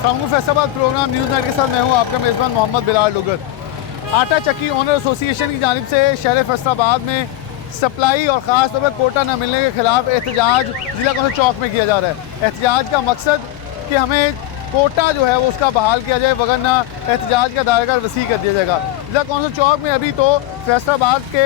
अस्सलाम Faisalabad programme news night के साथ मैं हूं आपका मेज़बान मोहम्मद बिलाल डुगर। आटा चक्की ओनर एसोसिएशन की जानिब से शहर फैसलाबाद में सप्लाई और ख़ास तौर पर कोटा न मिलने के खिलाफ एहतजाज ज़िला कौंसिल चौक में किया जा रहा है। एहतजाज का मकसद कि हमें कोटा जो है वो उसका बहाल किया जाए, वगरना एहतजाज का दायरा वसी कर दिया जाएगा। ज़िला कौंसिल चौक में अभी तो फैसलाबाद के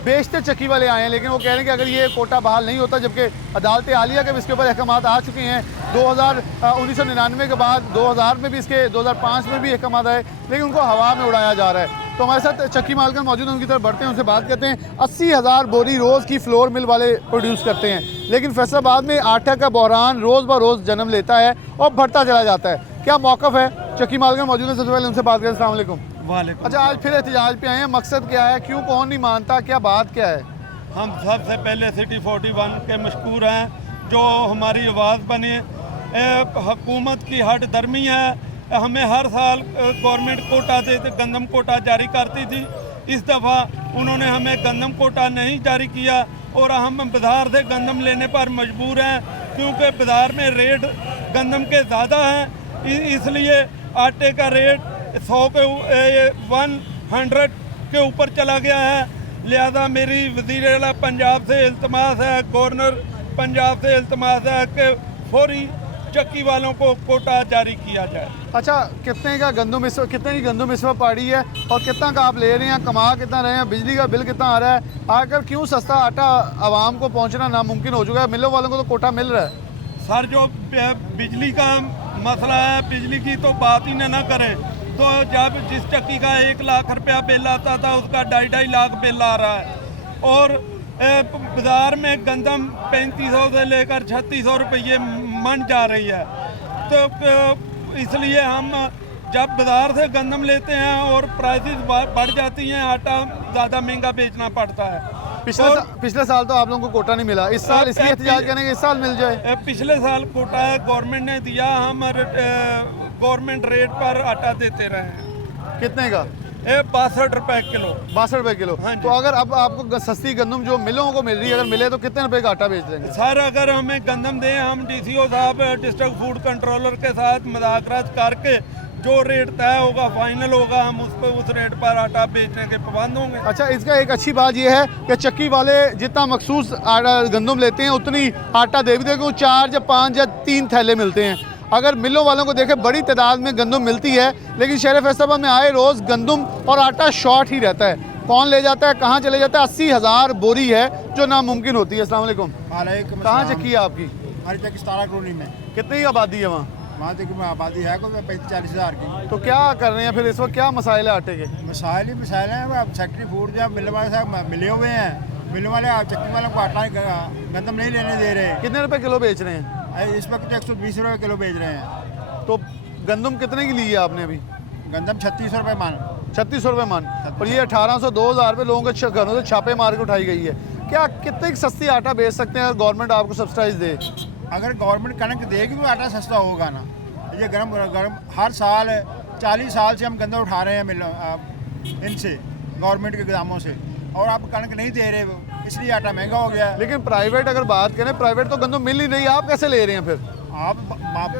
बेशतर चक्की वाले आए हैं, लेकिन वो कह रहे हैं कि अगर ये कोटा बहाल नहीं होता, जबकि अदालत आलिया के भी इसके ऊपर अहकाम आ चुके हैं। 1999 के बाद 2000 में भी इसके 2005 में भी अहकाम आए, लेकिन उनको हवा में उड़ाया जा रहा है। तो हमारे साथ चक्की मालकन मौजूद हैं, उनकी तरफ बढ़ते हैं, उनसे बात करते हैं। 80,000 बोरी रोज़ की फ्लोर मिल वाले प्रोड्यूस करते हैं, लेकिन फैसलाबाद में आटा का बहरान रोज़ ब रोज़ जन्म लेता है और बढ़ता चला जाता है। क्या मौक़िफ़ है? चक्की मालकन मौजूद हैं, सबसे पहले उनसे बात करें। अस्सलाम वालेकुम। वालेकुम। अच्छा, आज फिर एहतजाज पे आए हैं, मकसद क्या है, क्यों, कौन नहीं मानता, क्या बात क्या है? हम सबसे पहले सिटी 41 के मशकूर हैं जो हमारी आवाज़ बने। हुकूमत की हट दर्मी है। हमें हर साल गवर्नमेंट कोटा से गंदम कोटा जारी करती थी। इस दफ़ा उन्होंने हमें गंदम कोटा नहीं जारी किया और हम बाज़ार से गंदम लेने पर मजबूर हैं, क्योंकि बाज़ार में रेट गंदम के ज़्यादा हैं। इसलिए आटे का रेट 100 के 100 के ऊपर चला गया है। लिहाजा मेरी वज़ीर आला पंजाब से इल्तमास है, गवर्नर पंजाब से इल्तमास है कि फौरी चक्की वालों को कोटा जारी किया जाए। अच्छा, कितने का गंदम इस कितने की गंदम इस वक्त पड़ी है और कितना का आप ले रहे हैं, कमा कितना रहे हैं, बिजली का बिल कितना आ रहा है? आखिर क्यों सस्ता आटा आवाम को पहुंचना नामुमकिन हो चुका है? मिलों वालों को तो कोटा मिल रहा है। सर, जो बिजली का मसला है, बिजली की तो बात ही ना करें। तो जब जिस चक्की का 1 लाख रुपया बिल आता था, उसका 2.5 लाख बिल आ रहा है। और बाज़ार में गंदम 3500 से लेकर 3600 रुपये मन जा रही है। तो इसलिए हम जब बाज़ार से गंदम लेते हैं और प्राइसेस बढ़ जाती हैं, आटा ज़्यादा महंगा बेचना पड़ता है। पिछले साल तो आप लोगों को कोटा नहीं मिला, इस साल इसलिए एहतजाज करने के इस साल मिल जाए। पिछले साल कोटा है गवर्नमेंट ने दिया, हम गवर्नमेंट रेट पर आटा देते रहे हैं। कितने का? 62 रुपये किलो। 62 रुपये किलो। हाँ। तो अगर अब आपको सस्ती गंदम जो मिलों को मिल रही है, अगर मिले तो कितने रुपए का आटा बेच देंगे? सर, अगर हमें गंदम दें, हम DCO साहब डिस्ट्रिक्ट फूड कंट्रोलर के साथ मुज़ाकरात करके जो रेट तय होगा, फाइनल होगा, हम उस रेट पर आटा बेचने के पाबंद होंगे। अच्छा, इसका एक अच्छी बात यह है कि चक्की वाले जितना मखसूस गंदम लेते हैं उतनी आटा दे भी देंगे। 4 या 5 या 3 थैले मिलते हैं। अगर मिलों वालों को देखें, बड़ी तादाद में गंदम मिलती है, लेकिन शहर फैसलाबाद में आए रोज़ गंदम और आटा शॉर्ट ही रहता है। कौन ले जाता है, कहाँ चले जाता है? 80,000 बोरी है जो नामुमकिन होती है। अस्सलाम वालेकुम। कहाँ चक्की है आपकी? हमारी चक्की 17 कॉलोनी में। कितनी आबादी है वहाँ? वहाँ तक में आबादी है कोई 35-40 हज़ार की। तो क्या कर रहे हैं फिर इस वक्त, क्या मसाइल है आटे के? मसाइल ही मसाइल हैं। अब सेक्रेटरी फूड जब मिल वाले साहब मिले हुए हैं, मिल वाले चक्की वालों को आटा गंदम नहीं लेने दे रहे। कितने रुपए किलो बेच रहे हैं इस वक्त? 120 रुपये किलो बेच रहे हैं। तो गंदम कितने की ली है आपने अभी? गंदम 3600 रुपये मान। 3600 रुपये मान। और ये 1800 2000 रुपये लोगों के घरों से छापे मार के उठाई गई है। क्या कितने की सस्ती आटा बेच सकते हैं अगर गवर्नमेंट आपको सब्सिडाइज दे? अगर गवर्नमेंट कनक देगी तो आटा सस्ता होगा ना। ये गरम हर साल 40 साल से हम गंदम उठा रहे हैं इनसे, गवर्नमेंट के गोदामों से, और आप कनक नहीं दे रहे, इसलिए आटा महंगा हो गया। लेकिन प्राइवेट अगर बात करें, प्राइवेट तो गंदम मिल ही नहीं, आप कैसे ले रहे हैं फिर? आप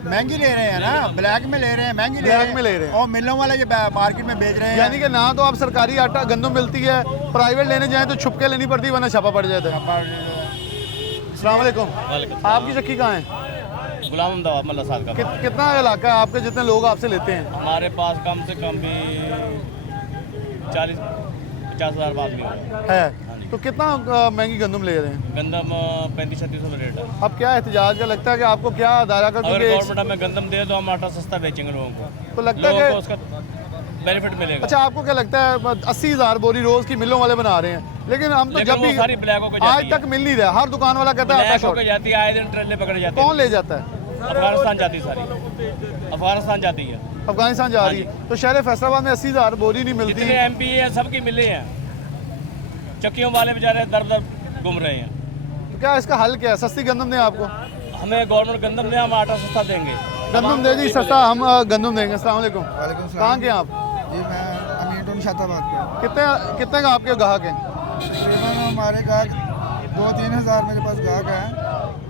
महंगी ले रहे हैं ना, ब्लैक में ले रहे हैं, महंगी ब्लैक में ले रहे हैं, और मिलों वाले ये मार्केट में बेच रहे हैं। यानी कि ना तो आप सरकारी आटा गंदम मिलती है, प्राइवेट लेने जाएं तो छुप के लेनी पड़ती है, वरना छापा पड़ जाता है। अस्सलाम वालेकुम। आपकी चक्की कहाँ है? गुलाम अहमदाबाद मल्ला साहब का। कितना इलाका है आपके, जितने लोग आपसे लेते हैं? हमारे पास कम से कम भी 40-50 हज़ार आदमी है। तो कितना महंगी गंदम ले रहे हैं? गंदम 35-36 रेट है। अब क्या एहतजाज का लगता है कि आपको क्या दायरा कर, अगर गवर्नमेंट हमें गंदम दे तो हम आटा सस्ता बेचेंगे लोगों को, तो लगता लोगों है को उसका बेनिफिट मिलेगा। अच्छा, आपको क्या लगता है 80,000 बोरी रोज की मिलों वाले बना रहे हैं, लेकिन हम तो जब भी सारी ब्लैकों को आज तक मिल नहीं रहा, हर दुकान वाला कहता है आटा शॉर्ट जाती है, आए दिन ट्रेलें पकड़े जाते हैं। कौन ले जाता है? अफगानिस्तान जाती है, सारी अफगानिस्तान जाती है, अफगानिस्तान जा रही है। तो शहर फैसलाबाद में 80,000 बोरी नहीं मिलती। जितने MP है सबकी मिले हैं, चक्कियों वाले बेचारे दर दर घूम रहे हैं। तो क्या इसका हल क्या है? सस्ती गंदम दें आपको, हमें गवर्नमेंट गंदम दे, हम आटा सस्ता देंगे। गंदम दे दी सस्ता, हम गंदम देंगे। अस्सलाम वालेकुम। कहाँ के आप? जी, मैं अमीन शाताबाद। कितने का आपके ग्राहक हैं? तकरीबन हमारे ग्राहक 2-3 हज़ार मेरे पास ग्राहक हैं।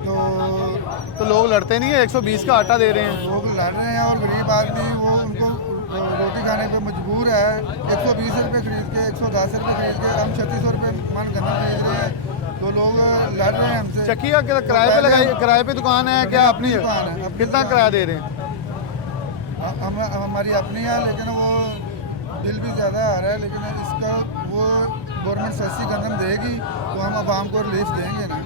तो लोग लड़ते नहीं है, 120 का आटा दे रहे हैं। लोग लड़ रहे हैं और गरीब आदमी वो उनको रोटी खाने पे मजबूर है। 120 रुपये खरीद के 110 रुपये खरीद के हम 3600 रुपये मन गन्ना खरीद रहे हैं, तो लोग लड़ रहे हैं हमसे। चक्की का किराए पे लगाई, किराए पे दुकान है क्या अपनी है? दुकान है, अपनी कितना दुकान किराया दे रहे हैं? हमारी अपनी है, लेकिन वो बिल भी ज़्यादा आ रहा है, लेकिन इसका वो गवर्नमेंट सस्ती गंदम देगी तो हम आवाम को रिलीफ देंगे ना।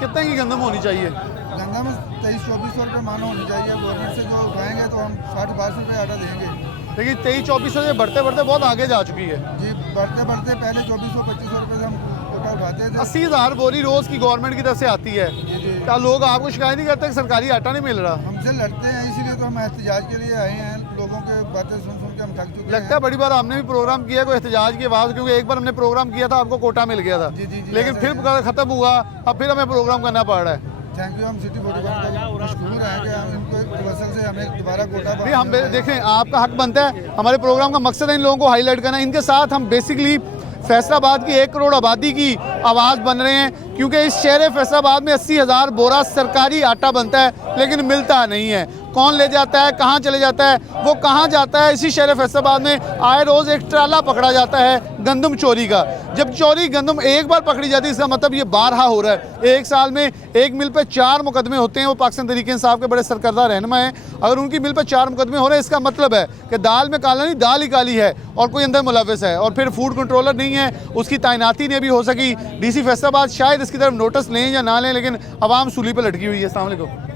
कितने की गंदम होनी चाहिए? गंदम 2300-2400 रुपये मान होनी चाहिए। गवर्नमेंट से जो उठाएंगे तो हम 60-62 रुपये आटा देंगे। लेकिन 2300-2400 से बढ़ते बढ़ते बहुत आगे जा चुकी है जी, बढ़ते बढ़ते पहले 2400-2500 रुपये से हम कोटा उठाते थे। 80,000 बोरी रोज की गवर्नमेंट की तरफ से आती है। जी जी, क्या लोग आपको शिकायत नहीं करते कि सरकारी आटा नहीं मिल रहा? हमसे लड़ते हैं, इसीलिए तो हम एहतजाज के लिए आए हैं। लोगों के बातें सुन सुन के हम थक चुके लगता है बड़ी बार हमने भी प्रोग्राम किया कोई एहतजाज की आवाज़, क्योंकि एक बार हमने प्रोग्राम किया था आपको कोटा मिल गया था, जी, जी, जी, लेकिन ऐसा फिर खत्म हुआ, अब फिर हमें प्रोग्राम करना पड़ रहा है। Thank you. हम सिटी 41 का मशहूर हैं कि हम इनको वसल से हमें दोबारा कोटा नहीं, हम देखें आपका हक बनता है, हमारे प्रोग्राम का मकसद है इन लोगों को हाईलाइट करना। इनके साथ हम बेसिकली फैसलाबाद की 1 करोड़ आबादी की आवाज़ बन रहे हैं, क्योंकि इस शहर फैसलाबाद में 80,000 बोरा सरकारी आटा बनता है लेकिन मिलता नहीं है। कौन ले जाता है, कहाँ चले जाता है, वो कहाँ जाता है? इसी शहर फैसलाबाद में आए रोज़ एक ट्राला पकड़ा जाता है गंदम चोरी का। जब चोरी गंदम एक बार पकड़ी जाती है, इसका मतलब ये बारहा हो रहा है। एक साल में एक मिल पे 4 मुकदमे होते हैं। वो पाकिस्तान तहरीक इंसाफ के बड़े सरकर्दा रहनुमा हैं। अगर उनकी मिल पे 4 मुकदमे हो रहे हैं, इसका मतलब है कि दाल में काला नहीं, दाल ही काली है और कोई अंदर मुलविस है। और फिर फूड कंट्रोलर नहीं है, उसकी तैनाती नहीं भी हो सकी। DC फैसलाबाद शायद इसकी तरफ नोटिस लें या ना लें, लेकिन आवाम सूली पर लटकी हुई है। अस्सलाम वालेकुम।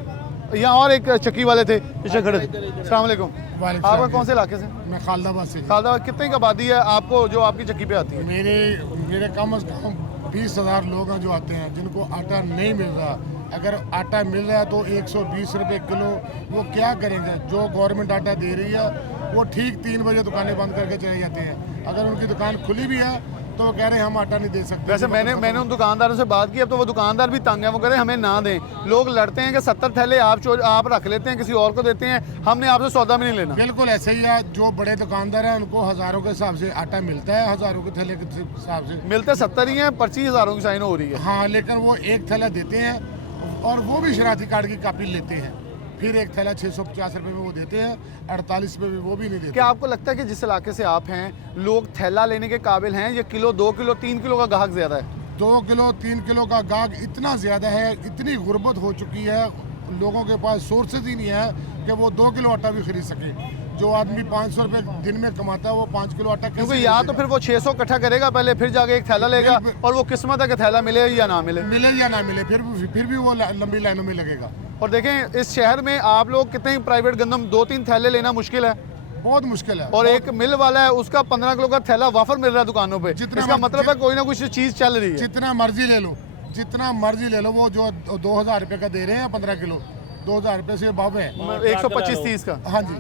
यहाँ और एक चक्की वाले थे पीछे खड़े थे। अस्सलाम वालेकुम। आपका कौन से इलाके से? मैं खालदाबाद से। खालदाबाद। कितने की आबादी है आपको जो आपकी चक्की पे आती है? मेरे कम से कम 20,000 लोग हैं जो आते हैं जिनको आटा नहीं मिल रहा। अगर आटा मिल रहा है तो 120 रुपये किलो, वो क्या करेंगे? जो गवर्नमेंट आटा दे रही है वो ठीक 3 बजे दुकानें बंद करके चले जाते हैं। अगर उनकी दुकान खुली भी है तो वो कह रहे हैं हम आटा नहीं दे सकते। वैसे मैंने उन दुकानदारों से बात की, अब तो वो दुकानदार भी तंग है, वो कह रहे हैं हमें ना दें। लोग लड़ते हैं कि 70 थैले आप रख लेते हैं, किसी और को देते हैं, हमने आपसे सौदा भी नहीं लेना। बिल्कुल ऐसे ही है। जो बड़े दुकानदार हैं उनको हज़ारों के हिसाब से आटा मिलता है, हज़ारों के थैले के हिसाब से मिलते 70 ही हैं, पर्ची हज़ारों की साइन हो रही है। हाँ, लेकिन वो एक थैला देते हैं और वो भी शरारती कार्ड की कापी लेते हैं। फिर एक थैला 650 रुपये में वो देते हैं, 48 में भी वो भी नहीं देते। क्या आपको लगता है कि जिस इलाके से आप हैं, लोग थैला लेने के काबिल हैं? ये किलो, 2 किलो, 3 किलो का गाहक ज़्यादा है? 2 किलो 3 किलो का गाहक इतना ज़्यादा है, इतनी गुर्बत हो चुकी है, लोगों के पास सोर्सेज ही नहीं है कि वो 2 किलो आटा भी खरीद सके। जो आदमी 500 रुपये दिन में कमाता है वो 5 किलो आटा कैसे? क्योंकि या तो फिर वो 600 इकट्ठा करेगा पहले, फिर जाके एक थैला लेगा, और वो किस्मत है कि थैला मिले या ना मिले। मिले या ना मिले, फिर भी वो लंबी लाइनों में लगेगा। और देखें इस शहर में आप लोग कितने प्राइवेट गंदम 2-3 थैले लेना मुश्किल है, बहुत मुश्किल है। और एक मिल वाला है उसका 15 किलो का थैला वाफर मिल रहा है दुकानों पे। इसका मतलब है कोई ना कुछ चीज़ चल रही है। जितना मर्जी ले लो, जितना मर्जी ले लो, वो जो 2,000 रुपये का दे रहे हैं 15 किलो, 2,000 रुपये से बाब है 125-30 का। हाँ जी,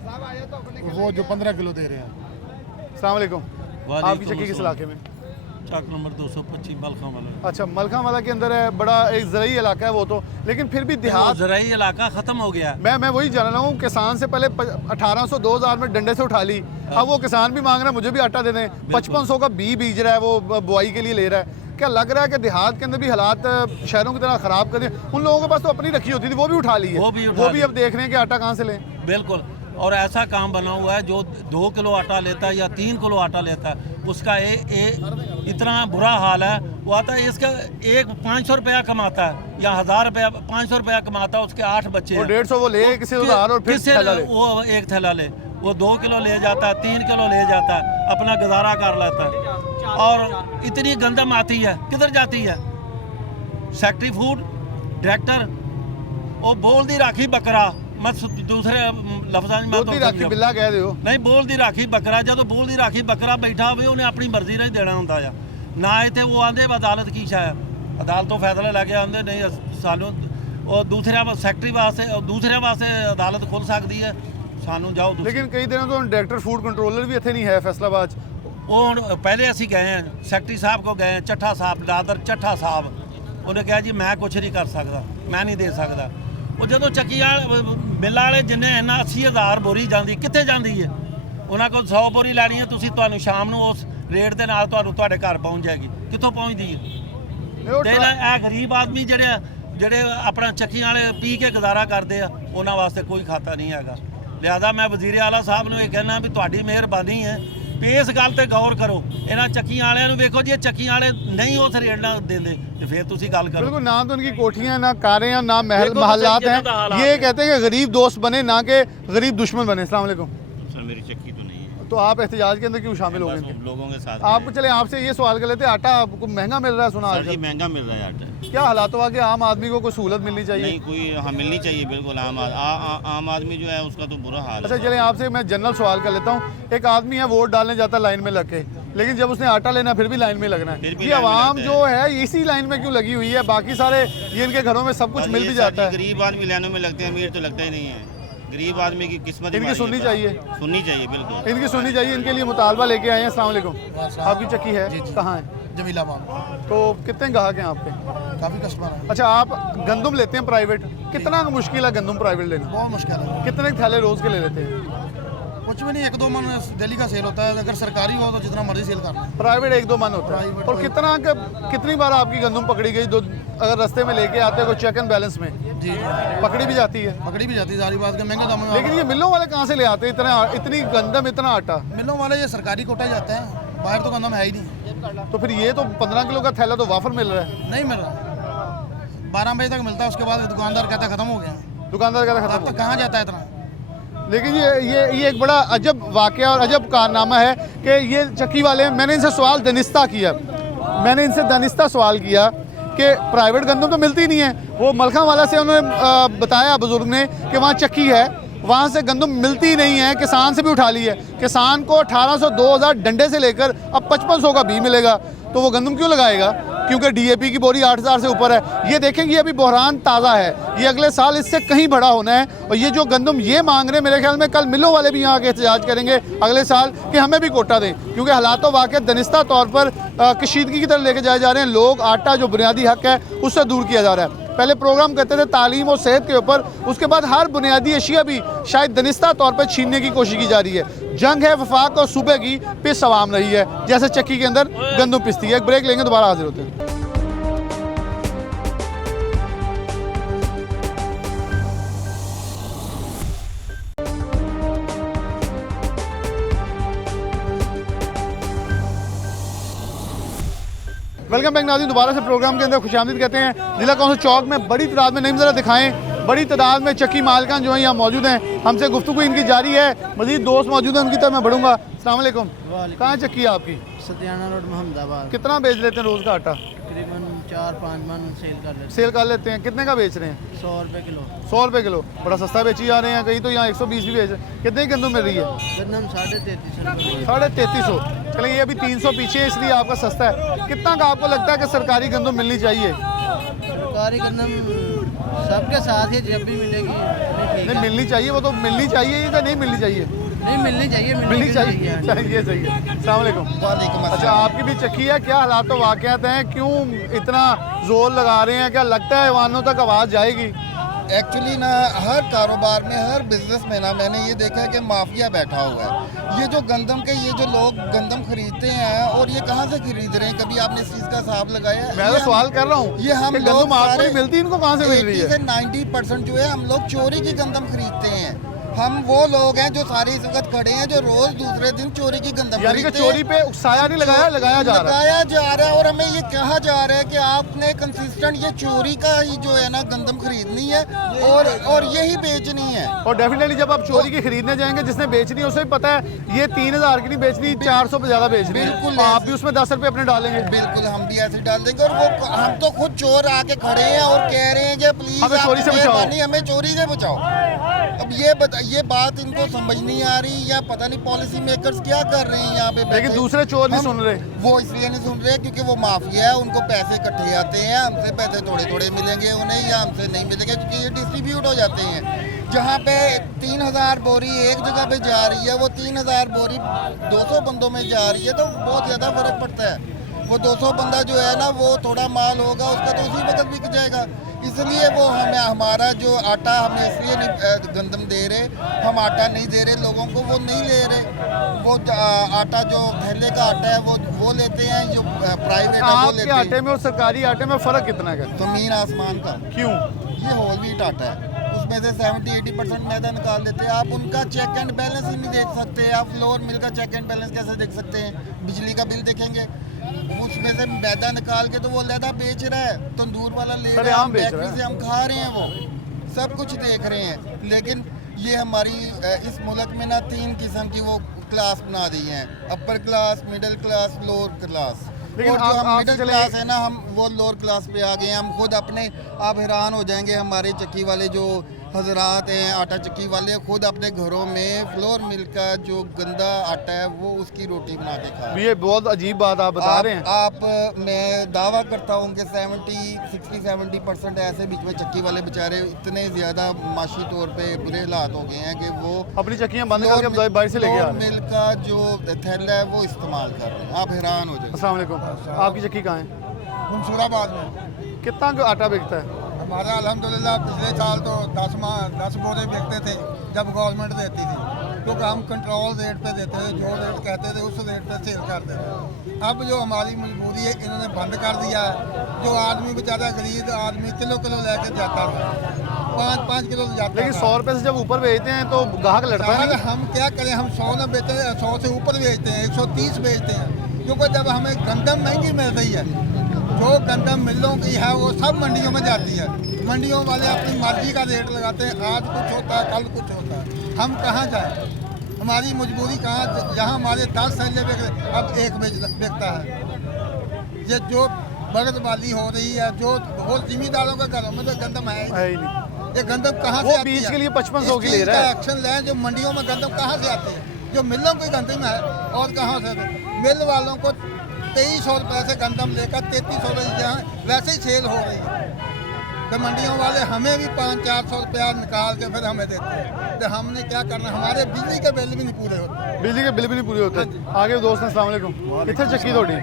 वो जो 15 किलो दे रहे हैं। अस्सलाम वालेकुम। आपकी चक्की किस इलाके में? चक नंबर 225 मलखा वाला। अच्छा, मलखा वाला के अंदर है, बड़ा एक ज़राई इलाका है वो तो, लेकिन फिर भी देहात ज़राई इलाका ख़त्म हो गया। मैं वही जान रहा हूँ, किसान से पहले 1800-2000 में डंडे से उठा ली, अब वो किसान भी मांग रहा है मुझे भी आटा दे दें। 5500 का बीज रहा है, वो बुआई के लिए ले रहा है। क्या लग रहा है कि देहात के अंदर भी हालात शहरों की तरह ख़राब कर दिए? उन लोगों के पास तो अपनी रखी होती थी, वो भी उठा ली है, वो भी अब देख रहे हैं कि आटा कहाँ से लें। बिल्कुल। और ऐसा काम बना हुआ है जो 2 किलो आटा लेता है या 3 किलो आटा लेता है, उसका इतना बुरा हाल है। वो आता है इसका 500 रुपया कमाता है या 1000 रुपया, 500 रुपया कमाता है, उसके 8 बच्चे हैं। 150 वो ले किसी उधार और फिर थैला ले। वो एक थैला ले, वो 2 किलो ले जाता है, 3 किलो ले जाता है, अपना गुजारा कर लेता है। और इतनी गंदम आती है, किधर जाती है? सेक्रेटरी फूड डायरेक्टर वो बोल दी राखी बकरा, मैं दूसरे लफ्ज़ां राखी बिल्ला कह दो नहीं, बोल दी राखी बकरा। जो बोल दी राखी बकरा बैठा हुए उन्हें अपनी मर्जी नहीं देना होंगे आ ना। इतने वो आंदे अदालत की शायद अदालत तो फैसला लैके आंदे नहीं सानू, और दूसरे सैकटरी वास्ते दूसरे वास्ते अदालत खुल सकती है, सानू जाओ। लेकिन कई दिनों तो डायरेक्टर फूड कंट्रोलर भी इतने नहीं है फैसलाबाद। वो पहले असी गए हैं, सैकटरी साहब को गए, चट्ठा साहब दादर चट्ठा साहब, उन्हें कहा जी मैं कुछ नहीं कर सकता, मैं नहीं दे सकता। वो जो चक्की बिल वाले जिन्हें इन्ना 80,000 बोरी जाती कितने जाती है? उन्होंने को 100 बोरी लैनी है, तुम शाम को उस रेट के नाल घर पहुँच जाएगी, कितों पहुँचती है? गरीब आदमी जड़े ਜਿਹੜੇ ਆਪਣਾ ਚੱਕੀਆਂ ਵਾਲੇ ਪੀ ਕੇ ਗੁਜ਼ਾਰਾ ਕਰਦੇ ਆ ਉਹਨਾਂ ਵਾਸਤੇ ਕੋਈ ਖਾਤਾ ਨਹੀਂ ਹੈਗਾ। ਲਿਹਾਜ਼ਾ ਮੈਂ ਵਜ਼ੀਰ ਆਲਾ ਸਾਹਿਬ ਨੂੰ ਇਹ ਕਹਿਣਾ ਵੀ ਤੁਹਾਡੀ ਮਿਹਰਬਾਨੀ ਹੈ ਵੀ ਇਸ ਗੱਲ ਤੇ ਗੌਰ ਕਰੋ। ਇਹਨਾਂ ਚੱਕੀਆਂ ਵਾਲਿਆਂ ਨੂੰ ਵੇਖੋ, ਜੇ ਚੱਕੀਆਂ ਵਾਲੇ ਨਹੀਂ ਉਸ ਰੇਟ ਨਾਲ ਦਿੰਦੇ ਤੇ ਫਿਰ ਤੁਸੀਂ ਗੱਲ ਕਰੋ। बिल्कुल, ना तो उनकी कोठियाँ, ना कारें, ना महल बिल्कुल महल्लात सही हैं। जगह हालात ये हैं। कहते हैं कि गरीब दोस्त बने, ना कि गरीब दुश्मन बने। अस्सलाम वालेकुम। सर मेरी चक्की तो नहीं है, तो आप एहतजाज के अंदर क्यों शामिल हो बस गए? लोगों के साथ आप चले आपसे ये सवाल कर लेते हैं, आटा आपको महंगा मिल रहा है सुना सर जी आजकल, महंगा मिल रहा है आटा। क्या हालात हुआ कि आम आदमी को कोई सहूलत मिलनी चाहिए? नहीं कोई, हाँ मिलनी चाहिए बिल्कुल। आम आदमी जो है उसका तो बुरा हाल अच्छा है। चले आपसे मैं जनरल सवाल कर लेता हूँ। एक आदमी है वोट डालने जाता है लाइन में लग के, लेकिन जब उसने आटा लेना फिर भी लाइन में लगना फिर है। भी ये लाइन में आवाम लगता जो है इसी लाइन में क्यों लगी हुई है? बाकी सारे ये इनके घरों में सब कुछ बस मिल ये भी सर जाता जी है। गरीब आदमी लाइनों में लगते हैं, अमीर तो लगता ही नहीं है। गरीब आदमी की किस्मत ही इनकी मारी है सुननी बस। चाहिए। सुननी चाहिए बिल्कुल। इनकी सुननी चाहिए। इनके लिए मुतालबा लेके आए हैं। अस्सलाम वालेकुम। आपकी चक्की है कहाँ है? जमीलाबाद तो कितने ग्राहक हैं आपके? काफ़ी कस्टमर है, अच्छा, आप गंदम लेते हैं प्राइवेट, कितना मुश्किल है गंदम प्राइवेट लेना? बहुत मुश्किल है। कितने थैले रोज के ले लेते हैं? कुछ भी नहीं, 1-2 मन डेली का सेल होता है। अगर सरकारी हो तो जितना मर्जी सेल करना। प्राइवेट 1-2 मन होता है। प्राइवेट और कितनी बार आपकी गंदम पकड़ी गई? अगर रास्ते में लेके आते हैं कोई चेक एंड बैलेंस में जी जी, पकड़ी भी जाती है। पकड़ी भी जाती है, सारी बात का महंगा दाम में। लेकिन ये मिलों वाले कहाँ से ले आते हैं इतनी गंदम, इतना आटा? मिलों वाले ये सरकारी कोटा जाते हैं, बाहर तो गंदम है ही नहीं। तो फिर ये तो 15 किलो का थैला तो वाफर मिल रहा है। नहीं मिल रहा, 12 बजे तक मिलता है, उसके बाद दुकानदार कहता है खत्म हो गया। दुकानदार का अब खत्म। तक कहाँ जाता है इतना? लेकिन ये एक बड़ा अजब वाकया और अजब कारनामा है कि ये चक्की वाले, मैंने इनसे सवाल दनिस्ता किया, मैंने इनसे दनिस्ता सवाल किया कि प्राइवेट गंदम तो मिलती नहीं है। वो मलखा वाला से उन्होंने बताया बुजुर्ग ने कि वहाँ चक्की है, वहाँ से गंदम मिलती नहीं है, किसान से भी उठा ली है। किसान को 1800 2000 डंडे से लेकर अब 5500 का भी मिलेगा, तो वो गंदम क्यों लगाएगा? क्योंकि डीएपी की बोरी 8000 से ऊपर है। ये देखेंगे अभी बहरान ताज़ा है, ये अगले साल इससे कहीं बड़ा होना है। और ये जो गंदम ये मांग रहे हैं, मेरे ख्याल में कल मिलों वाले भी यहाँ आके एहतजाज करेंगे अगले साल कि हमें भी कोटा दें, क्योंकि हालात वाक़ई दनिस्ता तौर पर कशीदगी की तरफ लेके जाए जा रहे हैं। लोग आटा जो बुनियादी हक है उससे दूर किया जा रहा है। पहले प्रोग्राम करते थे तालीम और सेहत के ऊपर, उसके बाद हर बुनियादी अशिया भी शायद दनिस्ता तौर पर छीनने की कोशिश की जा रही है। जंग है वफाक और सूबे की, पिस अवाम रही है, जैसे चक्की के अंदर गंदम पिसती है। एक ब्रेक लेंगे, दोबारा हाजिर होते हैं। वेलकम बैक नाज़रीन, दोबारा से प्रोग्राम के अंदर खुशामदीद कहते हैं। जिला कौंसिल चौक में बड़ी तादाद में, नहीं ज़रा दिखाएं, बड़ी तादाद में चक्की मालकान जो है यहाँ मौजूद हैं। हमसे गुफ्तगू इनकी जारी है, मज़ीद दोस्त मौजूद हैं, उनकी तरफ मैं बढ़ूंगा। अस्सलाम वालेकुम। कहाँ चक्की है आपकी? सतियाना रोड मोहम्मदाबाद। कितना बेच लेते हैं रोज़ का आटा? तकरीबन 4-5 मन सेल कर लेते हैं। कितने का बेच रहे हैं? 100 रुपये किलो। 100 रुपये किलो, बड़ा सस्ता बेची जा रहे हैं। कहीं तो यहाँ 120 भी बेच रहे हैं। कितने की गंदम मिल रही है? गंदम 3350 रुपये। 3350। चलिए, ये अभी 300 पीछे है, इसलिए आपका सस्ता है। कितना का आपको लगता है कि सरकारी गंदम मिलनी चाहिए? सरकारी गंदम सबके साथ ही जब भी मिलेगी ठीक नहीं, है। मिलनी चाहिए, वो तो मिलनी चाहिए या नहीं मिलनी चाहिए? नहीं मिलनी चाहिए, मिलनी चाहिए। हाँ जी। चाहिए सही है। अस्सलाम वालेकुम। अच्छा, आपकी भी चक्की है, क्या हालात तो वाक़यात हैं, क्यों इतना जोर लगा रहे हैं? क्या लगता है वाहनों तक आवाज़ जाएगी? एक्चुअली ना हर कारोबार में, हर बिजनेस में ना मैंने ये देखा है कि माफिया बैठा हुआ है। ये जो गंदम के ये जो लोग गंदम खरीदते हैं और ये कहाँ से खरीद रहे हैं, कभी आपने इस चीज़ का हिसाब लगाया है? मैं तो सवाल कर रहा हूँ, ये हम कि लोग गंदम आपको सारे नहीं मिलती, इनको कहाँ से मिल रही 80 है? से 90% जो है हम लोग चोरी की गंदम खरीदते हैं। हम वो लोग हैं जो सारे इस वक्त खड़े हैं जो रोज दूसरे दिन चोरी की गंदम यानी कि खरीदते चोरी हैं। पे उकसाया नहीं लगाया, लगाया जा रहा है। लगाया जा रहा है और हमें ये कहा जा रहा है कि आपने कंसिस्टेंट ये चोरी का ही जो है ना गंदम खरीदनी है और यही बेचनी है। और डेफिनेटली जब आप चोरी की खरीदने जाएंगे, जिसने बेचनी है उसे भी पता है ये 3000 की नहीं बेचनी, 400 पे ज्यादा बेचनी है। बिल्कुल, तो आप भी उसमें 10 रुपए अपने डालेंगे। बिल्कुल, हम भी ऐसे डाल देंगे। और वो हम तो खुद चोर आके खड़े हैं और कह रहे हैं कि प्लीज हमें चोरी से बचाओ। हमें चोरी से बचाओ। अब ये बात इनको समझ नहीं आ रही, या पता नहीं पॉलिसी मेकर्स क्या कर रहे हैं यहाँ पे बैठे। लेकिन दूसरे चोर नहीं सुन रहे। वो इसलिए नहीं सुन रहे क्योंकि वो माफिया है, उनको पैसे इकट्ठे आते हैं। हमसे पैसे थोड़े थोड़े मिलेंगे उन्हें, या हमसे नहीं मिलेंगे, क्योंकि ये डिस्ट्रीब्यूट हो जाते हैं। जहाँ पे 3000 बोरी एक जगह पे जा रही है, वो 3000 बोरी 200 बंदों में जा रही है, तो बहुत ज़्यादा फर्क पड़ता है। वो 200 बंदा जो है ना, वो थोड़ा माल होगा उसका तो उसी वक्त बिक जाएगा। इसलिए वो हमें हमारा जो आटा हमें इसलिए नहीं गंदम दे रहे, हम आटा नहीं दे रहे लोगों को, वो नहीं ले रहे। वो आटा जो थैले का आटा है वो लेते हैं, जो प्राइवेट है वो लेते हैं। आटे में और सरकारी आटे में फ़र्क कितना है? ज़मीन आसमान का। क्यों? ये होल व्हीट आटा है, उसमें से 70-80% मैदा निकाल देते हैं। आप उनका चेक एंड बैलेंस ही नहीं देख सकते। आप फ्लोर मिल का चेक एंड बैलेंस कैसे देख सकते हैं? बिजली का बिल देखेंगे, उसमें से मैदा निकाल के तो वो लैदा बेच रहा है, तंदूर वाला ले रहा है, बेकरी से हम खा रहे हैं, वो सब कुछ देख रहे हैं। लेकिन ये हमारी इस मुल्क में ना 3 किस्म की वो क्लास बना दी हैं, upper class, middle class, lower class. और जो हम मिडिल क्लास है ना, हम वो लोअर क्लास पे आ गए हैं। हम खुद अपने आप हैरान हो जाएंगे, हमारे चक्की वाले जो हजरात हैं, आटा चक्की वाले, खुद अपने घरों में फ्लोर मिल का जो गंदा आटा है वो उसकी रोटी बना के खा रहे हैं। ये बहुत अजीब बात आप बता रहे हैं। मैं दावा करता हूँ कि 60-70% ऐसे बीच में चक्की वाले बेचारे इतने ज़्यादा माशी तौर पे बुरे हालात हो गए हैं कि वो अपनी चक्कियाँ बंद करके बाहर से लेके आ रहे हैं। मिल का जो थैला है वो इस्तेमाल कर रहे हैं। आप हैरान हो जाए। अस्सलाम वालेकुम, आपकी चक्की कहाँ है? मंसूराबाद में। कितना आटा बिकता है? हमारा अल्हम्दुलिल्लाह पिछले साल तो 10 बोरे बिकते थे जब गवर्नमेंट देती थी, क्योंकि हम कंट्रोल रेट पे देते थे, जो रेट कहते थे उस रेट पे सेल करते थे। अब जो हमारी मजबूरी है, इन्होंने बंद कर दिया है। जो आदमी बेचारा गरीब आदमी किलो लेके जाता था, 5-5 किलो जाता। लेकिन 100 रुपये से जब ऊपर बेचते हैं तो ग्राहक लड़ता है। हम क्या करें, हम 100 न बेचते हैं, 100 से ऊपर बेचते हैं, 130 बेचते हैं, क्योंकि जब हमें गंदम महंगी मिल रही है। जो गंदम मिलों की है वो सब मंडियों में जाती है। मंडियों वाले अपनी मर्जी का रेट लगाते हैं, आज कुछ होता है, कल कुछ होता है। हम कहाँ जाएं? हमारी मजबूरी कहाँ? जहाँ हमारे 10 थैले बिक रहे, अब 1 बिकता है। ये जो बर्दबाजी हो रही है, जो वो जिम्मेदारों के घरों में तो गंदम है ही नहीं। ये गंदम कहाँ से आती है? बीज के लिए 5500 की ले रहा है। एक्शन लें, जो मंडियों में गंदम कहाँ से आती है? जो मिलों की गंदम है और कहाँ से? मिल वालों को 2300 रुपये से गंदम लेकर 3300 रुपये जहाँ वैसे ही सेल हो रही है, तो मंडियों वाले हमें भी 500-400 रुपया निकाल के फिर हमें देते हैं। तो हमने क्या करना, हमारे बिजली के बिल भी नहीं पूरे होते। बिजली के बिल भी नहीं पूरे होते। आगे दोस्त ने अस्सलाम वालेकुम, कितने चक्की थोड़ी?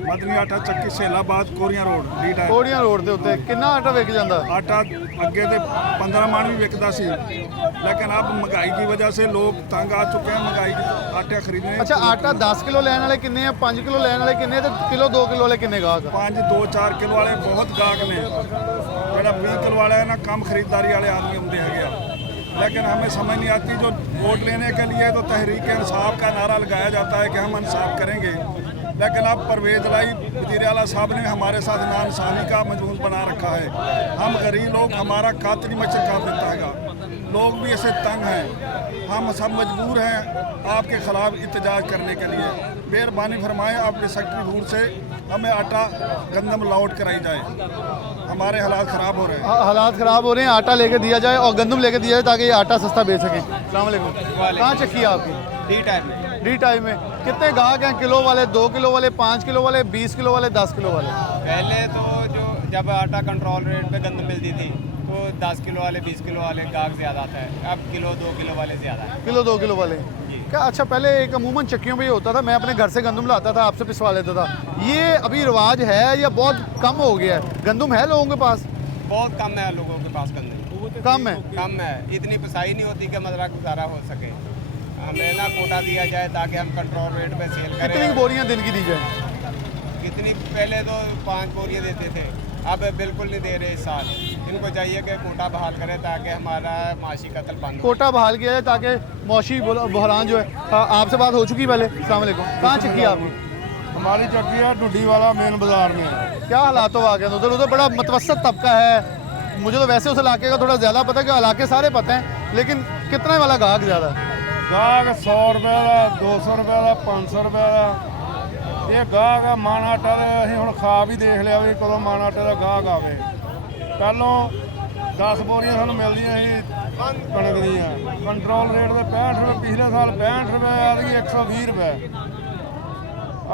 मदनी आटा चक्की सैलाबाद कोरिया रोड कोरिया रोड के उत्ते कितना आटा विक जाता? आटा अगे तो 15 मन भी विकता सी, लेकिन अब महंगाई की वजह से लोग तंग आ चुके हैं महंगाई आटा खरीदने। अच्छा, आटा 10 किलो लैन वाले किन्ने हैं, 5 किलो लैन वाले किन्ने, तो किलो 2 किलो वाले किन्ने गाहक? 5-2-4 किलो वाले बहुत गाहक ने, जो 20 किलो वाला है ना कम खरीदारी वाले आदमी होंगे है। लेकिन हमें समझ नहीं आती, जो वोट लेने के लिए तो तहरीक इंसाफ का नारा लगाया जाता है कि हम इंसाफ करेंगे, लेकिन अब परवेज लाई वज़ीर आला साहब ने हमारे साथ नाइंसाफ़ी का मजमून बना रखा है। हम गरीब लोग, हमारा कातली मच्छर खा देता है, लोग भी ऐसे तंग हैं। हम सब मजबूर हैं आपके ख़िलाफ़ एहतजाज करने के लिए। मेहरबानी फरमाएं आपके सेक्रेटरी रूल से हमें आटा गंदम लौट कराई जाए, हमारे हालात ख़राब हो रहे हैं। हालात ख़राब हो रहे हैं, आटा लेके दिया जाए और गंदम लेके दिया जाए ताकि ये आटा सस्ता बेच सकें। अस्सलाम वालेकुम, कहाँ चक्की है आपकी? डी टाइम में कितने गाहक हैं? किलो वाले, 2 किलो वाले, 5 किलो वाले, 20 किलो वाले, 10 किलो वाले? पहले तो जो जब आटा कंट्रोल रेट पे गंदम मिलती थी तो 10 किलो वाले, 20 किलो वाले गाहक ज़्यादा था। अब किलो 2 किलो वाले ज़्यादा है। किलो 2 किलो वाले क्या? अच्छा, पहले एक अमूमन चक्कियों में ये होता था, मैं अपने घर से गंदम लाता था, आपसे पिसवा लेता था। ये अभी रिवाज है या बहुत कम हो गया है? गंदम है लोगों के पास? बहुत कम है लोगों के पास गंदम। कम है। इतनी पिसाई नहीं होती कि मतलब गुजारा हो सके। हमें ना कोटा दिया जाए ताकि हम कंट्रोल रेट पे सेल करें। कितनी बोरियां दिन की दी जाए? कितनी? पहले तो 5 बोरियां देते थे, अब बिल्कुल नहीं दे रहे इस साल। इनको चाहिए कि कोटा बहाल करें ताकि हमारा माशी कत्ल बंद। कोटा बहाल किया जाए ताकि मौशी बहरान जो है। आपसे बात हो चुकी पहले? अस्सलाम वालेकुम, कहाँ चक्की है आपकी? हमारी चक्की है डुडी वाला मेन बाजार में। क्या हालात हो गए उधर बड़ा मतवसत तबका है। मुझे तो वैसे उस इलाके का थोड़ा ज़्यादा पता है, कि इलाके सारे पता हैं, लेकिन कितने वाला गाहक ज़्यादा है? गाहक 100 रुपये का, 200 रुपये का, 500 रुपये का। ये गाहक है माण आटा ਦੇ ਅਸੀਂ ਹੁਣ ਖਾ ਵੀ ਦੇਖ ਲਿਆ ਵੀ ਕਦੋਂ ਮਾਣ ਆਟੇ ਦਾ ਗਾਹਕ ਆਵੇ। ਪਹਿਲੋਂ 10 ਬੋਰੀਆਂ ਸਾਨੂੰ ਮਿਲਦੀਆਂ ਸੀ ਕਣਕ ਦੀਆਂ, ਕੰਟਰੋਲ ਰੇਟ ਦੇ 65 ਰੁਪਏ, ਪਿਛਲੇ ਸਾਲ 65 ਰੁਪਏ ਆ ਗਈ 120 ਰੁਪਏ।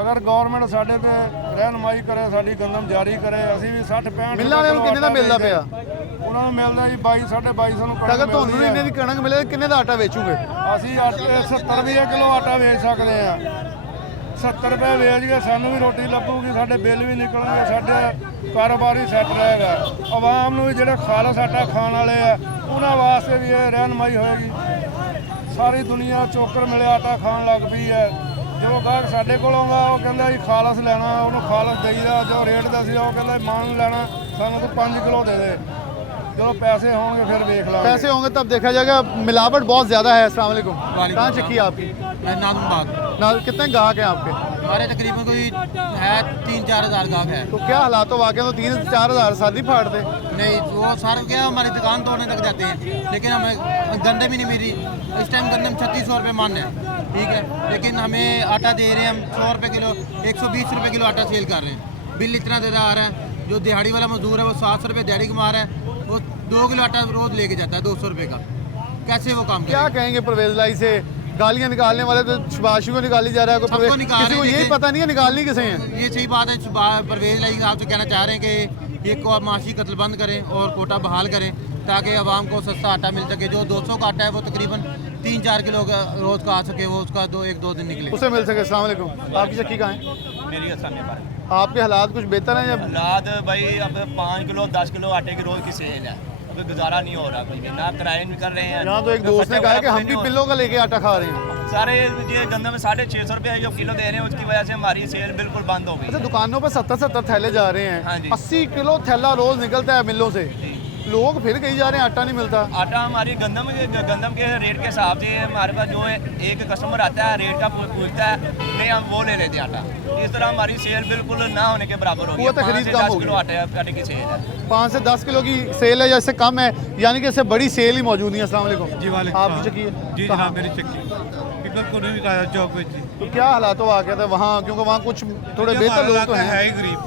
ਅਗਰ ਗਵਰਨਮੈਂਟ ਸਾਡੇ ਤੇ ਰਹਿਨਮਾਈ ਕਰੇ, ਸਾਡੀ ਗੰਦਮ ਜਾਰੀ ਕਰੇ, ਅਸੀਂ ਵੀ 60-65 ਮਿਲਣ ਵਾਲਿਆਂ ਨੂੰ ਕਿੰਨੇ ਦਾ ਮਿਲਦਾ ਪਿਆ? ਉਹਨਾਂ ਨੂੰ ਮਿਲਦਾ ਜੀ 22-2250 ਨੂੰ ਕਣਕ। ਅਗਰ ਤੁਹਾਨੂੰ ਇੰਨੇ ਦੀ ਕਣਕ ਮਿਲੇ ਕਿੰਨੇ ਦਾ ਆਟਾ ਵੇਚੋਗੇ? ਅਸੀਂ 70 ਰੁਪਏ ਕਿਲੋ ਆਟਾ ਵੇਚ ਸਕਦੇ ਆ। 70 ਰੁਪਏ ਵੇਚ ਕੇ ਸਾਨੂੰ ਵੀ ਰੋਟੀ ਲੱਗੂਗੀ, ਸਾਡੇ ਬਿੱਲ ਵੀ ਨਿਕਲਣਗੇ, ਸਾਡੇ ਕਾਰੋਬਾਰ ਹੀ ਸੈੱਟ ਰਹੇਗਾ। ਆਵਾਮ ਨੂੰ ਵੀ ਜਿਹੜੇ ਖਾਲਸ ਆਟਾ ਖਾਣ ਵਾਲੇ ਆ ਉਹਨਾਂ ਵਾਸਤੇ ਵੀ ਇਹ ਰਹਿਨਮਾਈ ਹੋਏਗੀ। ਸਾਰੀ ਦੁਨੀਆ ਚੋਕਰ ਮਿਲਿਆ ਆਟਾ ਖਾਣ ਲੱਗ ਪਈ ਹੈ। ਜੋ ਗਾਹਕ ਸਾਡੇ ਕੋਲ ਆਉਂਦਾ ਉਹ ਕਹਿੰਦਾ ਜੀ ਖਾਲਸ ਲੈਣਾ, ਉਹਨੂੰ ਖਾਲਸ ਦੇਈਦਾ। ਜੋ ਰੇਟ ਦੱਸਿਆ ਉਹ ਕਹਿੰਦਾ ਮਾਨ ਲੈਣਾ ਸਾਨੂੰ ਤੂੰ 5 ਕਿਲੋ ਦੇ ਦੇ। जो पैसे होंगे फिर देख लो, पैसे होंगे तब देखा जाएगा। मिलावट बहुत ज़्यादा है। अस्सलाम वालेकुम। कहाँ चक्की है आपकी? नाज़ुमबाग। कितने गाहक हैं आपके? हमारे तकरीबन कोई है 3-4 हज़ार गाहक है। तो क्या हालात हो वाकई तो 3-4 हज़ार साल ही फाड़ दे? नहीं वो सारा क्या हमारी दुकान तोड़ने तक जाते हैं, लेकिन हमें गंदम ही नहीं मिल रही। इस टाइम गंदम 3600 रुपये मान है, ठीक है, लेकिन हमें आटा दे रहे हैं हम 100 रुपये किलो, 120 रुपये किलो आटा सेल कर रहे हैं। बिल इतना ज़्यादा आ रहा है। जो दिहाड़ी वाला मजदूर है वो 700 रुपये दिहाड़ी कमा रहा है, वो 2 किलो आटा रोज़ लेके जाता है 200 रुपये का। कैसे वो काम क्या कहेंगे परवेज लाई से? गालियाँ निकालने वाले तो शबाशी को निकाली जा रहा है, किसी को यही पता नहीं है निकालनी किसे है। ये सही बात है। परवेज लाई साहब से कहना चाह रहे हैं कि ये माशी कत्ल बंद करें और कोटा बहाल करें ताकि आवाम को सस्ता आटा मिल सके। जो 200 का आटा है वो तकरीबन 3-4 किलो का रोज़ का आ सके, वो उसका 1-2 दिन निकले उसे मिल सके। अस्सलाम वालेकुम। आपकी चक्की कहाँ है? मेरी आसानी पर आपके हालात कुछ बेहतर हैं या? हालात भाई अब 5 किलो 10 किलो आटे की रोज की सेल है, अभी गुजारा नहीं हो रहा, कोई भी ना किराए भी कर रहे हैं। यहाँ तो एक दोस्त ने कहा है कि हम भी बिलों का लेके आटा खा रहे हैं। सारे ये गंदम में 650 रुपये जो किलो दे रहे हैं, उसकी वजह से हमारी सेल बिल्कुल बंद हो गई। अच्छा, दुकानों पर 70-70 थैले जा रहे हैं। हाँ जी। 80 किलो थैला रोज निकलता है मिलों से, लोग फिर कहीं जा रहे हैं, आटा नहीं मिलता। आटा हमारी गंदम के रेट के हिसाब से हमारे पास जो है एक कस्टमर आता है रेट का पूछता है, नहीं हम वो ले लेते हैं आटा। इस तरह हमारी सेल बिल्कुल ना होने के बराबर हो गई। 5 से 10 किलो आटे की सेल है। 5 से 10 किलो की सेल है, जैसे कम है, यानी कि इससे बड़ी सेल ही मौजूद नहीं है। अस्सलाम वालेकुम। जी वालेकुम। आपकी चक्की है? जी हाँ, मेरी चक्की चौक पे। तो क्या हालात हो गया था वहाँ, क्योंकि वहाँ कुछ थोड़े बेहतर लोग तो हैं, है ही गरीब,